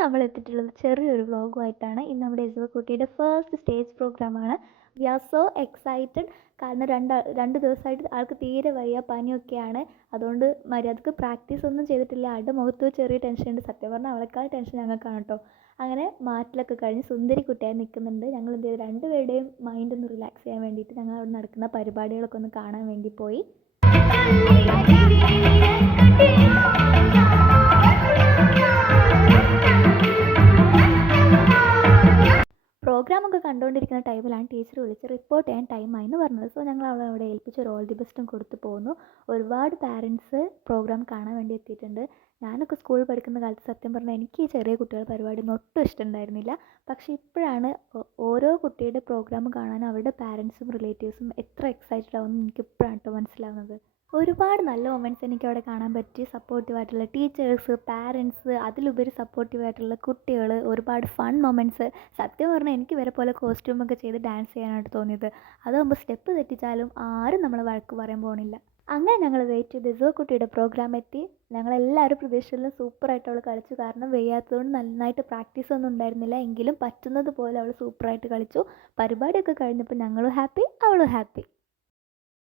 നമ്മൾ എത്തിയിട്ടുള്ളത് ചെറിയൊരു വ്ളോഗുമായിട്ടാണ്. ഇന്ന് നമ്മുടെ കുട്ടിയുടെ ഫസ്റ്റ് സ്റ്റേജ് പ്രോഗ്രാമാണ്. We are so excited. കാരണം രണ്ട് ദിവസമായിട്ട് ആൾക്ക് തീരെ വയ്യ, പനിയൊക്കെയാണ്. അതുകൊണ്ട് മര്യാദക്ക് പ്രാക്ടീസ് ഒന്നും ചെയ്തിട്ടില്ല. ആളുടെ മുഖത്ത് ചെറിയ ടെൻഷനുണ്ട്. സത്യം പറഞ്ഞാൽ അവളെക്കാൾ ടെൻഷൻ ഞങ്ങൾക്കാണ് കേട്ടോ. അങ്ങനെ മാറ്റിലൊക്കെ കഴിഞ്ഞ് സുന്ദരി കുട്ടിയായി നിൽക്കുന്നുണ്ട്. ഞങ്ങൾ എന്ത് ചെയ്തു, രണ്ടുപേരുടെയും മൈൻഡ് ഒന്ന് റിലാക്സ് ചെയ്യാൻ വേണ്ടിയിട്ട് ഞങ്ങൾ അവിടെ നടക്കുന്ന പരിപാടികളൊക്കെ ഒന്ന് കാണാൻ വേണ്ടി പോയി. പ്രോഗ്രാമൊക്കെ കണ്ടുകൊണ്ടിരിക്കുന്ന ടൈമിലാണ് ടീച്ചർ വിളിച്ച് റിപ്പോർട്ട് ചെയ്യാൻ ടൈമായി എന്ന് പറഞ്ഞത്. സോ ഞങ്ങൾ അവളെ അവിടെ ഏൽപ്പിച്ച് ഒരു ഓൾ ദി ബെസ്റ്റും കൊടുത്തു പോകുന്നു. ഒരുപാട് പാരൻസ് പ്രോഗ്രാം കാണാൻ വേണ്ടി എത്തിയിട്ടുണ്ട്. ഞാനൊക്കെ സ്കൂളിൽ പഠിക്കുന്ന കാലത്ത് സത്യം പറഞ്ഞാൽ എനിക്ക് ഈ ചെറിയ കുട്ടികളുടെ പരിപാടിയൊന്നും ഒട്ടും ഇഷ്ടമുണ്ടായിരുന്നില്ല. പക്ഷേ ഇപ്പോഴാണ് ഓരോ കുട്ടിയുടെ പ്രോഗ്രാം കാണാൻ അവരുടെ പാരൻസും റിലേറ്റീവ്സും എത്ര എക്സൈറ്റഡ് ആവുമെന്ന് എനിക്ക് ഇപ്പോഴാണ് കേട്ടോ മനസ്സിലാവുന്നത്. ഒരുപാട് നല്ല മൊമെൻറ്റ്സ് എനിക്ക് അവിടെ കാണാൻ പറ്റി. സപ്പോർട്ടീവായിട്ടുള്ള ടീച്ചേഴ്സ്, പാരൻസ്, അതിലുപരി സപ്പോർട്ടീവായിട്ടുള്ള കുട്ടികൾ, ഒരുപാട് ഫൺ മൊമെൻറ്റ്സ്. സത്യം പറഞ്ഞാൽ എനിക്ക് ഇവരെ പോലെ കോസ്റ്റ്യൂമൊക്കെ ചെയ്ത് ഡാൻസ് ചെയ്യാനായിട്ട് തോന്നിയത്. അതാകുമ്പോൾ സ്റ്റെപ്പ് തെറ്റിച്ചാലും ആരും നമ്മളെ വഴക്ക് പറയാൻ പോകണില്ല. അങ്ങനെ ഞങ്ങൾ വെയിറ്റ് ചെയ്ത് കുട്ടിയുടെ പ്രോഗ്രാം എത്തി. ഞങ്ങളെല്ലാവരും പ്രതീക്ഷയിലും സൂപ്പറായിട്ട് അവൾ കളിച്ചു. കാരണം വെയ്യാത്തതുകൊണ്ട് നന്നായിട്ട് പ്രാക്ടീസ് ഒന്നും ഉണ്ടായിരുന്നില്ല. എങ്കിലും പറ്റുന്നത് പോലെ അവൾ സൂപ്പറായിട്ട് കളിച്ചു. പരിപാടിയൊക്കെ കഴിഞ്ഞപ്പോൾ ഞങ്ങളും ഹാപ്പി, അവളും ഹാപ്പി.